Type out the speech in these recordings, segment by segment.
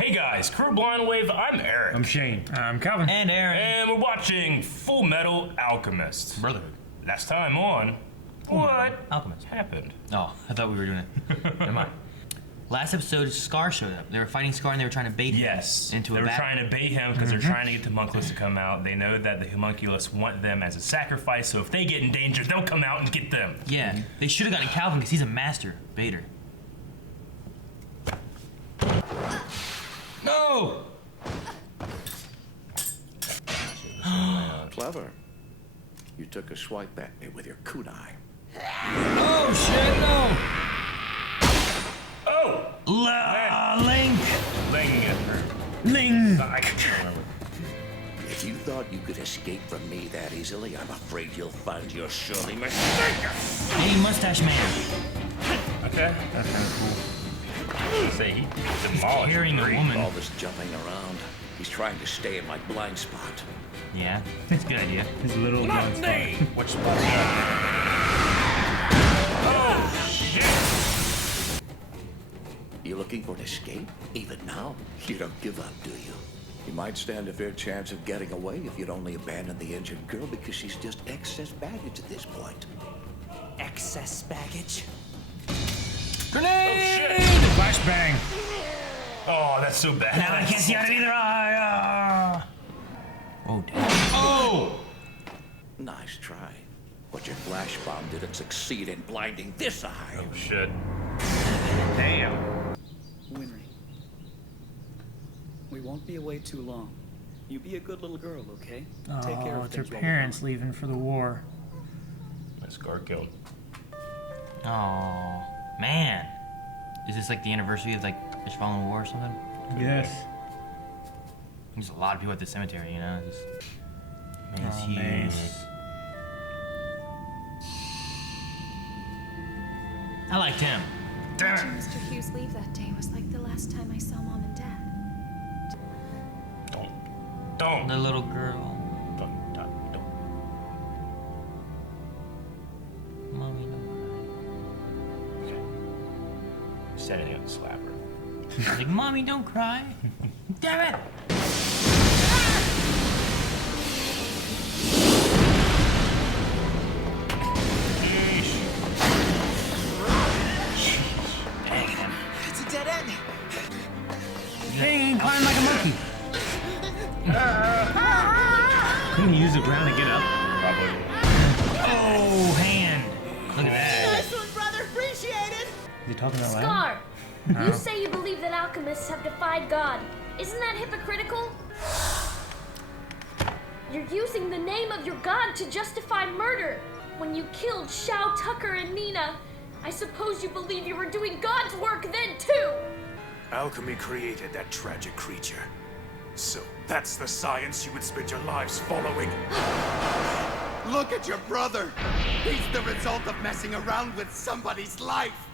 Hey guys, Crew Blind Wave, I'm Eric. I'm Shane. I'm Calvin. And Aaron. And we're watching Fullmetal Alchemist. Brotherhood. Last time on, what Alchemist. happened? Oh, I thought we were doing it. Never mind. Last episode, Scar showed up. They were fighting Scar and they were trying to bait him into they a were battle. trying to bait him because they're trying to get the homunculus to come out. They know that the homunculus want them as a sacrifice, so if they get in danger, they'll come out and get them. Yeah, they should have gotten Calvin because he's a master baiter. No! Clever. You took a swipe at me with your kunai. Oh shit, no! Oh! Link! Ling. I can't remember. If you thought you could escape from me that easily, I'm afraid you'll find you're surely mistaken. Hey, Mustache Man. Okay, that's kind of cool. Say he demolished Carrying a woman. All this jumping around. He's trying to stay in my blind spot. Yeah, that's a good idea. His little blind spot. Which spot? Oh shit! You looking for an escape? Even now? You don't give up, do you? You might stand a fair chance of getting away if you'd only abandon the injured girl because she's just excess baggage at this point. Excess baggage? Grenade! Oh shit! Flashbang. Oh, that's so bad. Now I can't see out of either eye. Oh, damn. Oh! Nice try. But your flash bomb didn't succeed in blinding this eye. Oh shit. Damn. Winry. We won't be away too long. You be a good little girl, okay? Take care Oh, of it's her things while we're parents gone. leaving for the war. My Scar killed. Oh, man. Is this like the anniversary of like Fish Fallen War or something? Yes. There's a lot of people at the cemetery, you know? Just, man, it's Oh, huge. nice. I liked him. Watching Mr. Hughes leave that day was like the last time I saw Mom and Dad. Don't. The little girl. Don't. Mommy, no. Okay. Setting it, slap her. Like, Mommy, don't cry. Damn it! It's a dead end! Hey, climb like a monkey. Couldn't you use the ground to get up? Probably. Oh, hand. Look at that. Nice one, brother! Appreciate it! Is he talking out loud? Scar, No. you say you believe that alchemists have defied God. Isn't that hypocritical? You're using the name of your God to justify murder. When you killed Shao Tucker and Nina, I suppose you believe you were doing God's work then too. Alchemy created that tragic creature. So that's the science you would spend your lives following. Look at your brother! He's the result of messing around with somebody's life!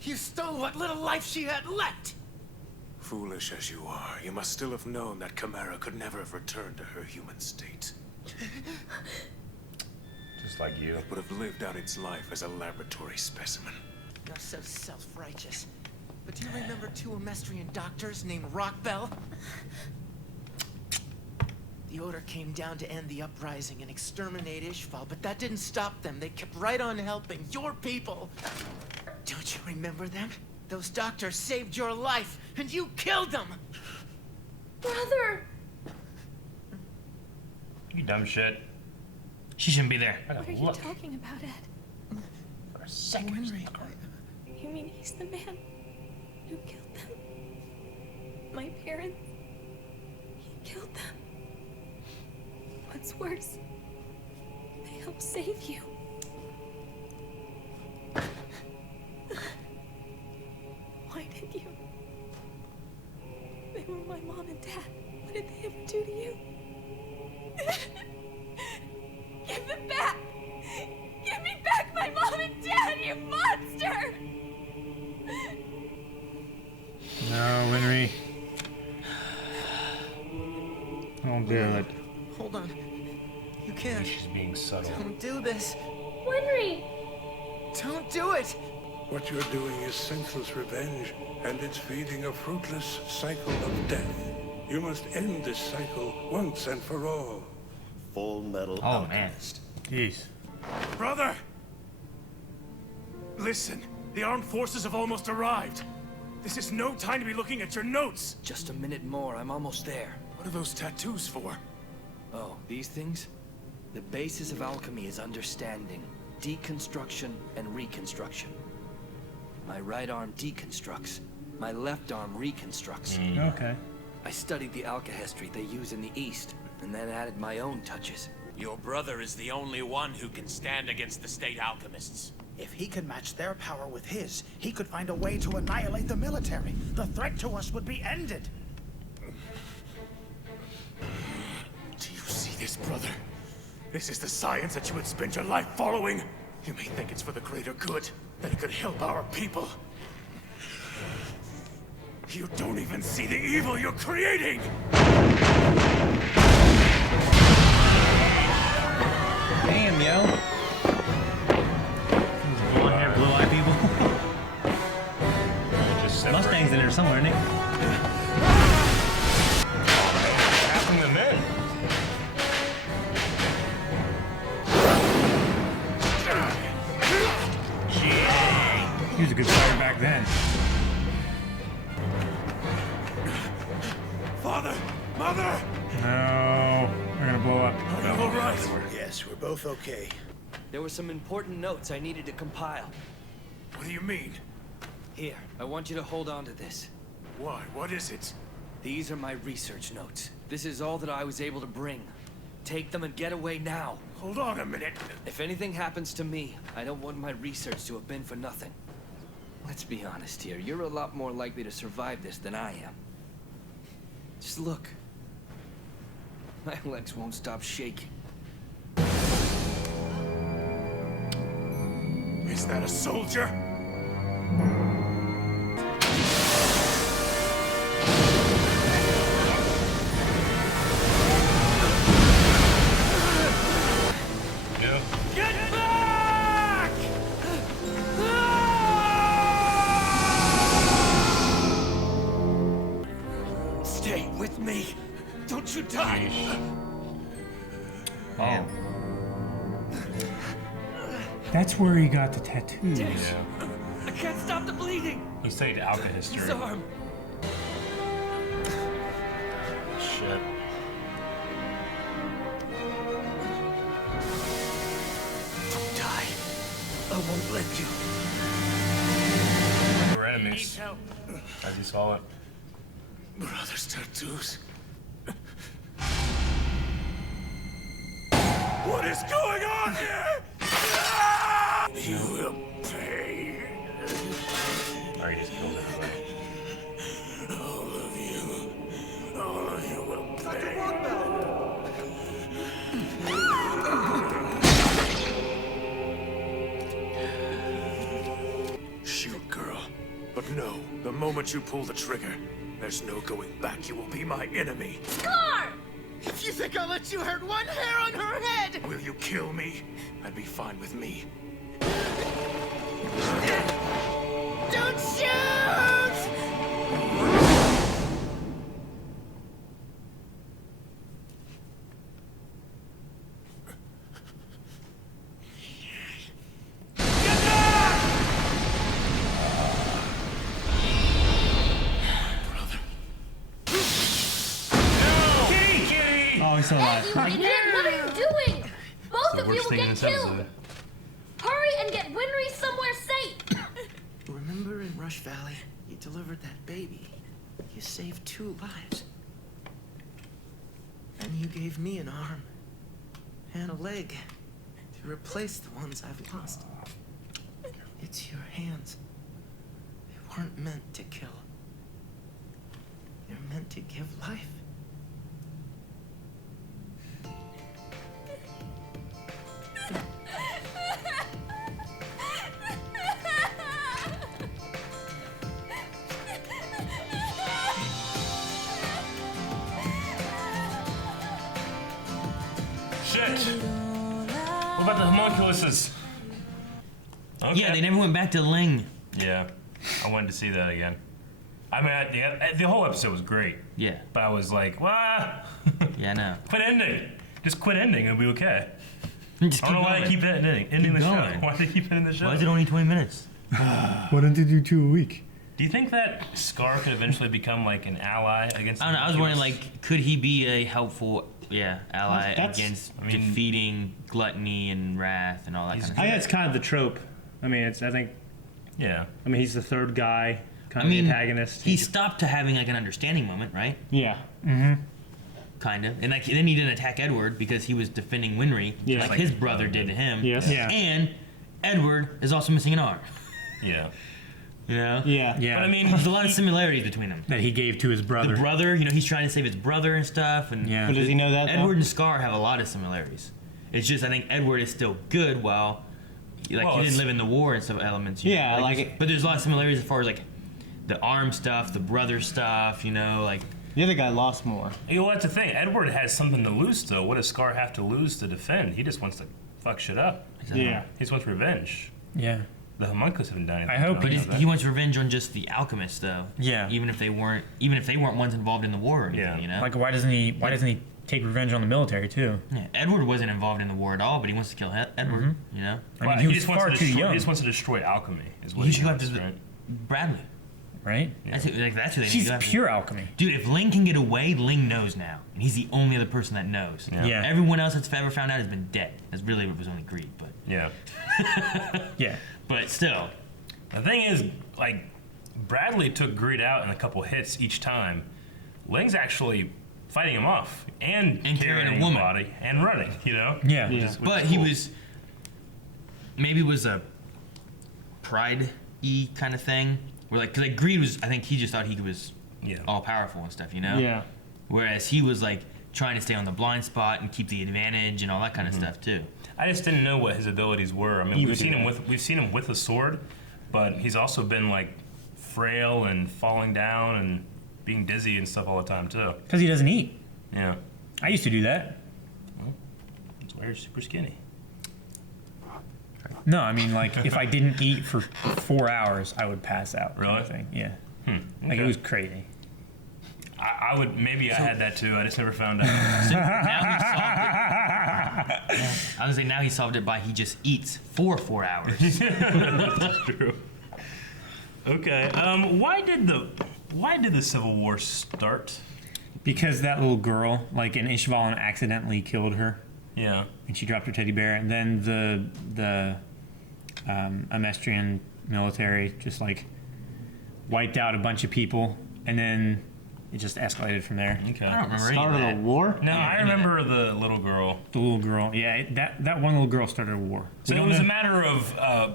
You stole what little life she had left! Foolish as you are, you must still have known that Chimera could never have returned to her human state. Just like you. It would have lived out its life as a laboratory specimen. You're so self-righteous. But do you remember two Amestrian doctors named Rockbell? The order came down to end the uprising and exterminate Ishval, but that didn't stop them. They kept right on helping your people. Don't you remember them? Those doctors saved your life, and you killed them! Brother! You dumb shit. She shouldn't be there. I What gotta are you look talking about, Ed? for a second. You mean he's the man who killed them? My parents? He killed them. What's worse, they helped save you. Why did you? They were my mom and dad. What did they ever do to you? Give them back! Give me back my mom and dad, you monster! No, Winry. Don't do it. Hold on. You can't. She's being subtle. Don't do this. Winry! Don't do it! What you're doing is senseless revenge, and it's feeding a fruitless cycle of death. You must end this cycle once and for all. Fullmetal Alchemist. Jeez. Brother! Listen, the armed forces have almost arrived. This is no time to be looking at your notes. Just a minute more, I'm almost there. What are those tattoos for? Oh, these things? The basis of alchemy is understanding, deconstruction, and reconstruction. My right arm deconstructs, my left arm reconstructs. Okay. I studied the alchemy they use in the East, and then added my own touches. Your brother is the only one who can stand against the state alchemists. If he can match their power with his, he could find a way to annihilate the military. The threat to us would be ended. Do you see this, brother? This is the science that you would spend your life following. You may think it's for the greater good, that it could help our people. You don't even see the evil you're creating! Damn, yo. Those blonde-haired, blue-eyed people. Mustang's in there somewhere, isn't he? Passing them in. He was a good fighter back then. Father! Mother! No, we're gonna blow up. Are you all right? Yes, we're both okay. There were some important notes I needed to compile. What do you mean? Here, I want you to hold on to this. Why? What is it? These are my research notes. This is all that I was able to bring. Take them and get away now. Hold on a minute. If anything happens to me, I don't want my research to have been for nothing. Let's be honest here. You're a lot more likely to survive this than I am. Just look. My legs won't stop shaking. Is that a soldier? Get back! Stay with me. Don't you die. Oh. That's where he got the tattoos. I can't stop the bleeding. He studied alchemy. His arm. Shit. Don't die. I won't let you. We're enemies. As you saw it. Brother's tattoos. What is going on here? You will pay. Alright, he just killed everybody. All of you will pay. Shoot, girl. But no, the moment you pull the trigger, there's no going back. You will be my enemy. Scar! If you think I'll let you hurt one hair on her head! Will you kill me? That'd be fine with me. Don't shoot! Oh, he's still alive. Idiot, what are you doing? Both The of you worst will thing in get this killed. episode. Hurry and get Winry somewhere safe. Remember in Rush Valley, you delivered that baby. You saved 2 lives. And you gave me an arm and a leg to replace the ones I've lost. It's your hands. They weren't meant to kill. They're meant to give life. Shit! What about the homunculuses? Okay. Yeah, they never went back to Ling. Yeah, I wanted to see that again. I mean, the whole episode was great. Yeah. But I was like, "What? Yeah, I know. Quit ending. Just quit ending. It'll be okay." Just I don't know why they keep ending the show. going. Why do they keep ending the show? Why is it only 20 minutes? Why don't they do 2 a week? Do you think that Scar could eventually become like an ally against? I don't know. I was wondering, like, could he be a helpful, ally That's- against I mean- defeating gluttony and wrath and all that kind of I stuff? think that's kind of the trope. I mean, I think Yeah. I mean, he's the third guy, kind I of mean, the antagonist. he stopped to having like an understanding moment, right? Yeah. Mm-hmm. Kind of. And like then he didn't attack Edward because he was defending Winry, Yeah. like Like his brother did to him. Yes. Yeah. And Edward is also missing an arm. Yeah. You know? Yeah. But I mean, there's a lot of similarities between them. That he gave to his brother. The brother, he's trying to save his brother and stuff. And Yeah. But does he know that, though? Edward and Scar have a lot of similarities. It's just I think Edward is still good while he didn't live in the war and stuff elements. you Yeah, know? like but there's a lot of similarities as far as like the arm stuff, the brother stuff. Like the other guy lost more. You know, that's the thing. Edward has something to lose, though. What does Scar have to lose to defend? He just wants to fuck shit up. Yeah. He just wants revenge. Yeah. The homunculus haven't done anything. I hope But he wants revenge on just the alchemists, though. Yeah. Even if they weren't ones involved in the war or anything, you know. Like, why doesn't he take revenge on the military too? Yeah, Edward wasn't involved in the war at all, but he wants to kill Edward. You know. I mean, he was just wants far to too destroy, young. He just wants to destroy alchemy. Is what He he should go wants, after right? Bradley. Right? That's who they need He's to go after. pure alchemy. Dude, if Ling can get away, Ling knows now, and he's the only other person that knows. Yeah. Everyone else that's ever found out has been dead. That's really it was only Greed, but Yeah. Yeah. but still. The thing is, like, Bradley took Greed out in a couple hits each time. Ling's actually fighting him off and carrying a his woman. body and running. Yeah. Which is But cool. he was maybe it was a pride-y kind of thing, where cause Greed was. I think he just thought he was all powerful and stuff, Yeah. Whereas he was like trying to stay on the blind spot and keep the advantage and all that kind of stuff too. I just didn't know what his abilities were. I mean, we've seen him with a sword, but he's also been like frail and falling down and being dizzy and stuff all the time too. Because he doesn't eat. Yeah. I used to do that. Well, that's why you're super skinny. No, I mean, like, if I didn't eat for 4 hours, I would pass out. Kind Really? of thing. Yeah. Okay. Like, it was crazy. I would maybe I had that too. I just never found out. I was say now he solved it by he just eats for 4 hours. That's true. Okay. Why did the Civil War start? Because that little girl, like, an Ishvalan accidentally killed her. Yeah. And she dropped her teddy bear, and then the Amestrian military just like wiped out a bunch of people, and then it just escalated from there. Okay. I don't remember any of that. war? No, I remember the little girl. The little girl, yeah, that one little girl started a war. So it was a matter of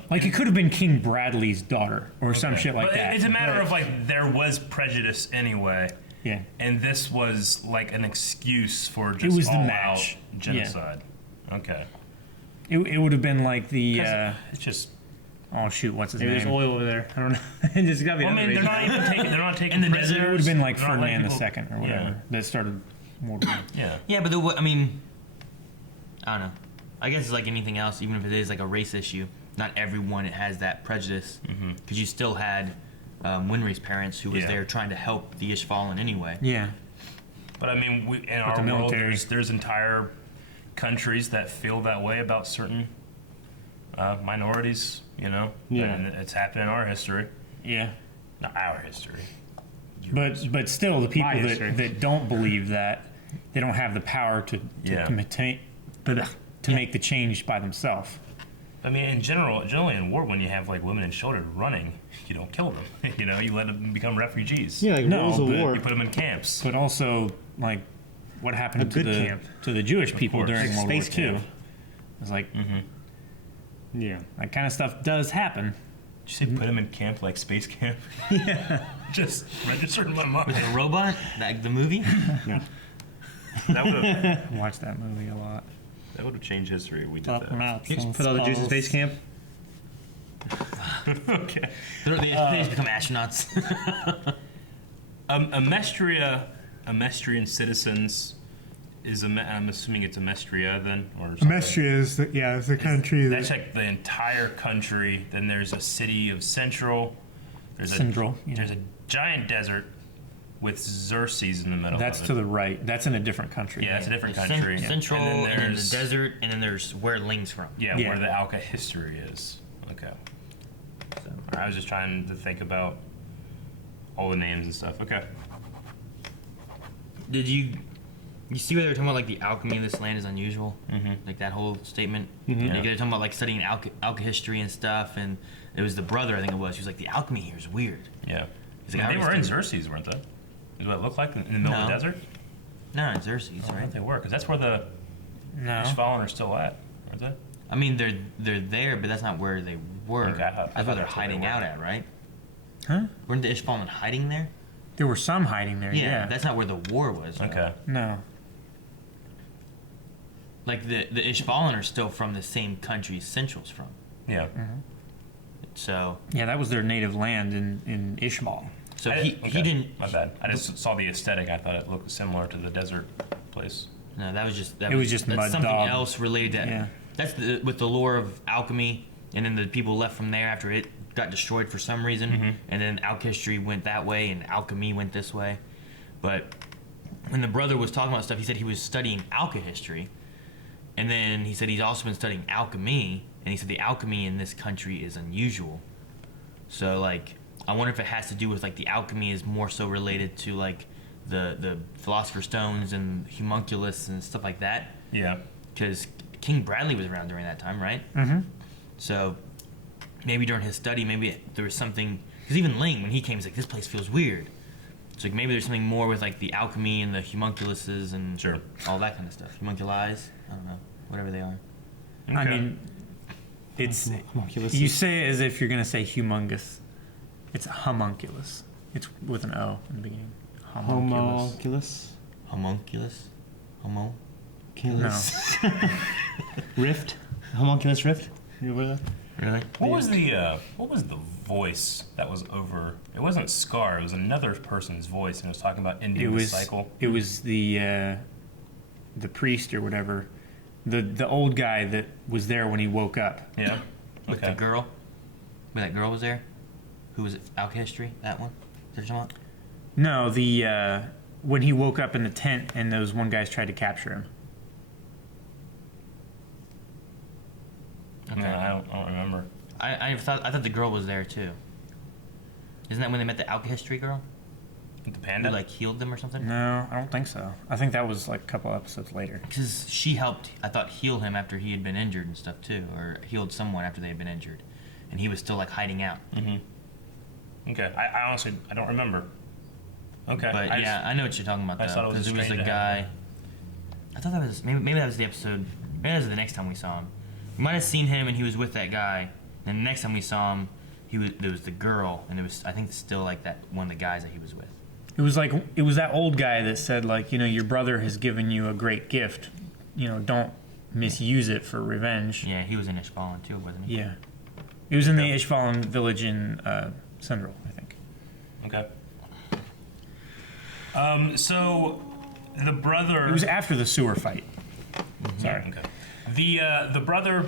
like, it could have been King Bradley's daughter or some shit like but that. It's a matter of like there was prejudice anyway. Yeah. And this was like an excuse for just It was the all match. out genocide. Okay. It would have been like the. It's just. Oh shoot! What's his Maybe name? there's oil over there. I don't know. It's got to be. Well, I mean, they're not even taking. They're not taking in the prisoners. desert. It would have been like They're not letting Ferdinand people- II or whatever Yeah. that started World War. Yeah. Yeah, but I mean, I don't know. I guess it's like anything else, even if it is like a race issue. Not everyone has that prejudice, because you still had Winry's parents who was Yeah. there trying to help the Ishvalan anyway. Yeah. But I mean, in the our world, military. there's entire countries that feel that way about certain minorities. Yeah. And it's happened in our history. Yeah. Not our history. But still, the people history. that don't believe that, they don't have the power to Yeah. make the change by themselves. I mean, generally in war, when you have like women and children running, you don't kill them. You let them become refugees. Yeah, like rules of war. You put them in camps. But also, like, what happened A to good the camp. to the Jewish people course. during World Space War II? camp. It's like, Yeah. that kind of stuff does happen. Did you say put them in camp like space camp? Yeah. Just registered in my mind. With a robot, like the movie. Yeah. That would have Watch that movie a lot. changed history if we did Up and that. out, You just some put all the Jews in skulls. space camp. Okay. They just become astronauts. Amestrian citizens I'm assuming it's Amestria then, or something. Amestria is the country. That's like the entire country. Then there's a city of Central. There's a giant desert with Xerxes in the middle. That's of it. to the right. That's in a different country. Yeah, it's a different There's country. Central, and and then the there's desert, and then there's where Ling's from. Yeah, where the Alka history is. Okay. So I was just trying to think about all the names and stuff. Okay. Did you see where they were talking about like the alchemy of this land is unusual? Mm-hmm. Like that whole statement. Mm-hmm. Like, they're talking about like studying Alka history and stuff, and it was the brother, I think it was. He was like, the alchemy here is weird. Yeah. He's like, They were in Xerxes, weren't they? Is what it looked like in the middle of the desert? No, in Xerxes, I right? thought they were, because that's where the Ishvalan are still at, aren't they? I mean, they're there, but that's not where they were. Okay, that's where they're hiding out at, right? Huh? Weren't the Ishvalan hiding there? There were some hiding there. Yeah. That's not where the war was. Though. Okay. No. Like the Ishvalan are still from the same country Central's from. Yeah. Mm-hmm. So. Yeah, that was their native land in Ishmael. So he didn't. My bad. I just saw the aesthetic. I thought it looked similar to the desert place. No, that was just. It was just that's mud something dog. else related to. Yeah. That's with the lore of alchemy, and then the people left from there after it got destroyed for some reason, and then alchemy went that way, and alchemy went this way. But when the brother was talking about stuff, he said he was studying Alka history, and then he said he's also been studying alchemy, and he said the alchemy in this country is unusual. So like, I wonder if it has to do with like the alchemy is more so related to like the Philosopher's Stones and homunculus and stuff like that. Yeah. Because King Bradley was around during that time, right? Mm-hmm. So maybe during his study, maybe there was something. Because even Ling, when he came, he's like, this place feels weird. So like maybe there's something more with like the alchemy and the homunculuses and all that kind of stuff. Homunculi, I don't know, whatever they are. Okay. I mean, it's you say it as if you're gonna say humongous. It's homunculus. It's with an O in the beginning. Homunculus. Homunculus. Homo. Homunculus. Rift. Homunculus rift. You aware of that? Really? What was the voice that was over? It wasn't Scar. It was another person's voice, and it was talking about ending the cycle. It was the priest or whatever, the old guy that was there when he woke up. Yeah. With the girl. When that girl was there. Who was it? Alka history. That one. Is that what you're talking No, the when he woke up in the tent and those one guys tried to capture him. about? No, I don't remember. I thought the girl was there too. Isn't that when they met the Alka history girl? The panda? Who like healed them or something? No, I don't think so. I think that was like a couple episodes later. Because she helped, I thought, heal him after he had been injured and stuff too, or healed someone after they had been injured, and he was still like hiding out. Mm-hmm. Okay, I honestly I don't remember. Okay, But I know what you're talking about I though. thought it was Because it was strange a to have guy. I thought that was maybe that was the episode. Maybe that was the next time we saw him. We might have seen him and he was with that guy. And the next time we saw him, there was the girl, and it was I think still like that one of the guys that he was with. It was that old guy that said like, you know, your brother has given you a great gift. You know, don't misuse it for revenge. Yeah, he was in Ishvalan too, wasn't he? Yeah. It was in the Ishvalan village in Central, I think. Okay. So the brother. It was after the sewer fight. Sorry. Okay. The brother.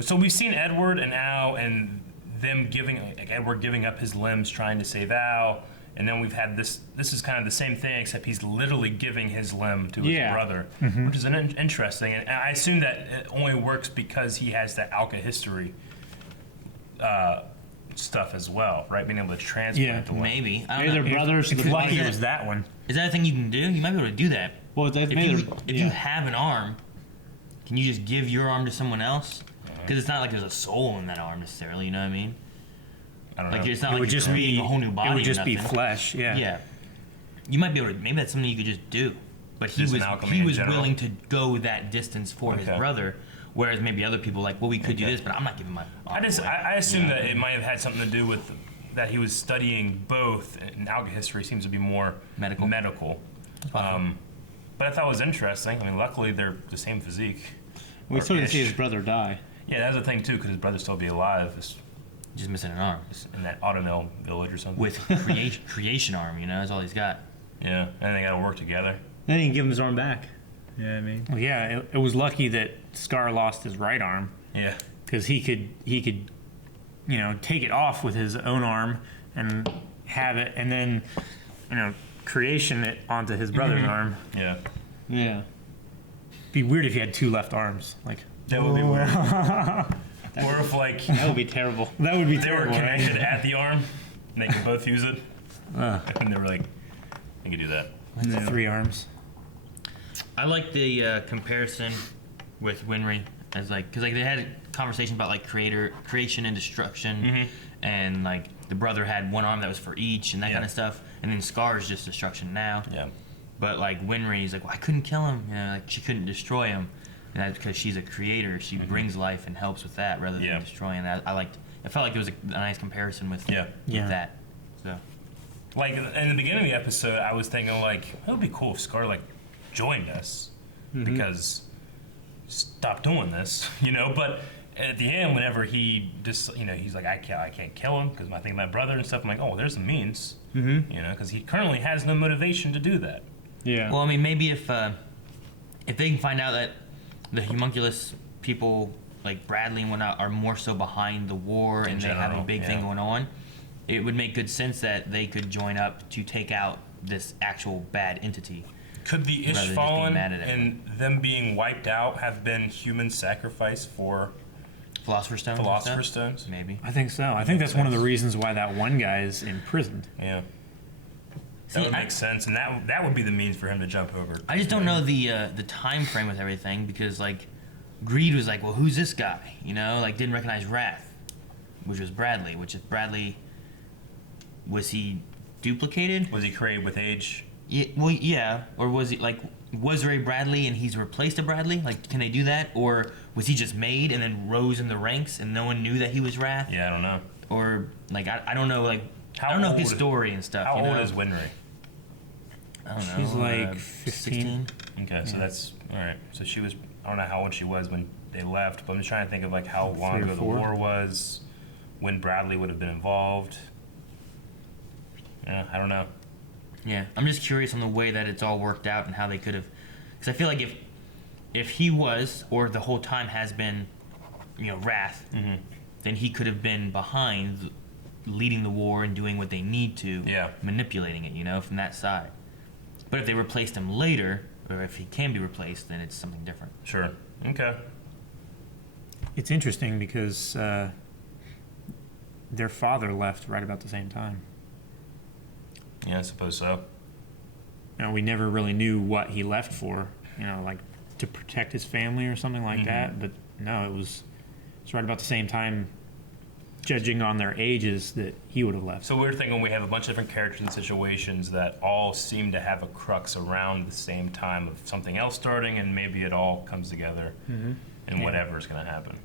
So we've seen Edward and Al and them Edward giving up his limbs trying to save Al, and then we've had this. This is kind of the same thing, except he's literally giving his limb to his brother, which is interesting. And I assume that it only works because he has that Alka history stuff as well, right? Being able to transplant the limb. Maybe. I Maybe don't they're know. brothers. If lucky, it was that one. Is that a thing you can do? You might be able to do that. Well, if you have an arm, can you just give your arm to someone else? Because it's not like there's a soul in that arm necessarily. You know what I mean? I don't like know. it's not It like would you're just creating be a whole new body. It would just or be nothing. flesh. Yeah. Yeah. You might be able to. Maybe that's something you could just do. But he Just was an alchemy in general? willing to go that distance for his brother, whereas maybe other people like, well, we could do this, but I'm not giving my. Arm away. I assume that it might have had something to do with that he was studying both, and Alka history seems to be more medical. But I thought it was interesting. I mean, luckily they're the same physique. We still didn't see his brother die. Yeah, that's the thing too, because his brother still be alive. Just missing an arm. In that Automill village or something. With creation arm, you know, that's all he's got. Yeah, and they got to work together. They didn't give him his arm back. Yeah, I mean. Well, yeah, it was lucky that Scar lost his right arm. Yeah. Because he could, you know, take it off with his own arm and have it, and then, you know, creation it onto his brother's arm. Yeah. Yeah. Be weird if he had 2 left arms. Like that would be weird. Or if like that would be terrible. That would be terrible. They were connected at the arm, and they could both use it. And they were like, they could do that. Yeah. 3 arms. I like the comparison with Winry as like, because like they had a conversation about like creation and destruction, and like the brother had 1 arm that was for each and that kind of stuff, and then Scar's just destruction now. Yeah. But like Winry's like, well, I couldn't kill him. You know, like she couldn't destroy him, and that's because she's a creator. She brings life and helps with that rather than destroying that. I felt like it was a nice comparison with that. So. Like in the beginning of the episode, I was thinking like it would be cool if Scar like joined us because stop doing this, you know. But at the end, whenever he just, you know, he's like, I can't kill him because I think my brother and stuff. I'm like, oh, there's a means, you know, because he currently has no motivation to do that. Yeah. Well, I mean, maybe if they can find out that the homunculus people like Bradley and whatnot are more so behind the war and they have a big thing going on, it would make good sense that they could join up to take out this actual bad entity. Could the Ishvalan and them being wiped out have been human sacrifice for Philosopher's Stones? Philosopher's Stones? Maybe. I think so. I think that's one of the reasons why that one guy is imprisoned. Yeah. That would make sense, and that would be the means for him to jump over. I just don't know the time frame with everything, because like Greed was like, well, who's this guy? You know, like didn't recognize Wrath, which was Bradley. Which if Bradley, was he duplicated? Was he created with age? Yeah. Well, yeah. Or was he like, was Ray Bradley and he's replaced a Bradley? Like, can they do that? Or was he just made and then rose in the ranks and no one knew that he was Wrath? Yeah, I don't know. Or like I don't know, like I don't know his story and stuff. How old is Winry? I don't know. She's like 15. Okay, so that's all right. So she was, I don't know how old she was when they left, but I'm just trying to think of like how long ago the war was, when Bradley would have been involved. Yeah, I don't know. Yeah, I'm just curious on the way that it's all worked out and how they could have, because I feel like if he was, or the whole time has been, you know, Wrath, then he could have been behind, leading the war and doing what they need to, manipulating it, you know, from that side. But if they replaced him later, or if he can be replaced, then it's something different. Sure. Okay. It's interesting because their father left right about the same time. Yeah, I suppose so. You know, we never really knew what he left for, you know, like to protect his family or something like that. But no, it's right about the same time, judging on their ages, that he would have left. So we're thinking we have a bunch of different characters and situations that all seem to have a crux around the same time of something else starting, and maybe it all comes together in whatever is going to happen.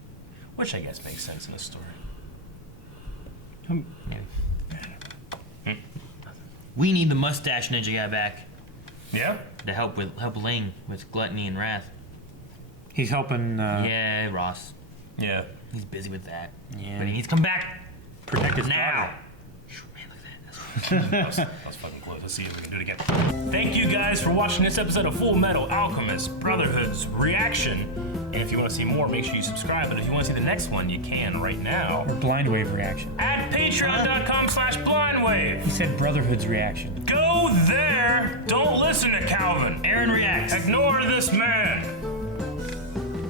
Which I guess makes sense in a story. We need the mustache ninja guy back. Yeah? To help Ling with gluttony and wrath. He's helping. Yeah, Ross. Yeah. He's busy with that. Yeah. But he needs to come back. Protect his now. That was fucking close. Let's see if we can do it again. Thank you guys for watching this episode of Fullmetal Alchemist Brotherhood's reaction. And if you want to see more, make sure you subscribe. But if you want to see the next one, you can right now. Or Blind Wave reaction. At patreon.com/blindwave. He said Brotherhood's reaction. Go there. Don't listen to Calvin. Aaron reacts. Ignore this man.